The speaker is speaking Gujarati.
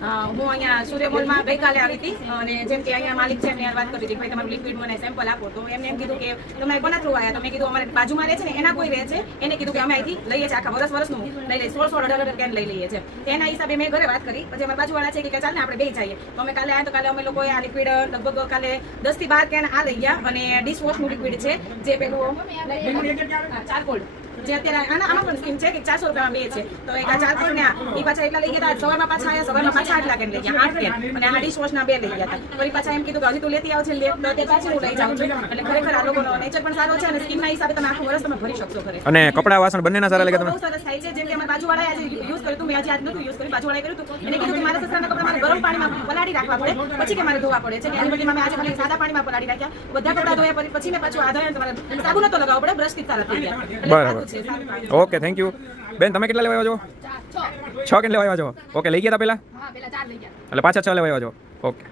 હું અહીંયા સૂર્યમોલમાં ગઈકાલે આવી હતી અને જેમ કે અહીંયા માલિક છે એમને વાત કરી હતી ભાઈ તમારું લિક્વિડ મને સેમ્પલ આપો તો એમને એમ કીધું કે તમે કોના થ્રુ આવ્યા તો મેં કીધું અમારે બાજુમાં રહે છે ને એના કોઈ રહે છે એને કીધું કે અમે અહીંથી લઈએ છીએ આખા વર્ષનું લઈ લઈએ 16-18 કેન લઈ લઈએ છીએ એના હિસાબે મેં ઘરે વાત કરી પછી અમારા બાજુવાળા છે કે ચાલ ને આપણે બે જઈએ તો અમે કાલે આવ્યા તો કાલે અમે લોકોએ આ લિક્વિડ લગભગ કાલે 10 થી 12 કેન આ લઈ ગયા અને ડિશવોશનું લિક્વિડ છે જે પેલું ચારકોલ જે અત્યારે આમાં પણ સ્કીમ છે કે 400 રૂપિયામાં બે છે તો એક આ ચારકોલ ને એ પાછા એટલા લઈ ગયા સવારમાં પાછા આવ્યા સવારમાં પાછા આટલા કેન લઈ ગયા 8 કેન અને આ ડિશવોશના બે લઈ ગયા હતા ફરી પાછા એમ કીધું કે હજી તું લેતી આવ છે લે તો તે પાછું હું લઈ જાઉં છું એટલે ખરેખર આ લોકોનો નેચર પણ સારો છે અને સ્કીમના હિસાબે તમે આખું વર્ષ તમે ભરી શકશો ખરેખર અને કપડા વાસણ બંનેના સારા લાગે તમને બહુ સરસ થાય છે જેમ કે અમારા બાજુવાળાએ આજે યુઝ કર્યું હતું મેં આજે નતું યુઝ કર્યું બાજુવાળાએ કર્યું હતું એને કીધું કે મારા સસરાના કપડા મારે ગરમ પાણીમાં પલાળી રાખવા પડે પછી કે મારે ધોવા પડે છે કે એની બદલે મેં આજે ખાલી સાદા પાણીમાં પલાળી રાખ્યા બધા કપડા ધોયા પછી મેં પાછું આધા તમારે સાબુ નતો લગાવવો પડે બ્રશથી સારા થઈ ગયા બરાબર ઓકે થેન્ક યુ બેન તમે કેટલા લેવા આવ્યા છો 6 કેન લેવા આવ્યા છો ઓકે લઈ ગયા હતા પહેલા હા પહેલા 4 લઈ ગયા એટલે પાછા 6 લેવા આવ્યા છો ઓકે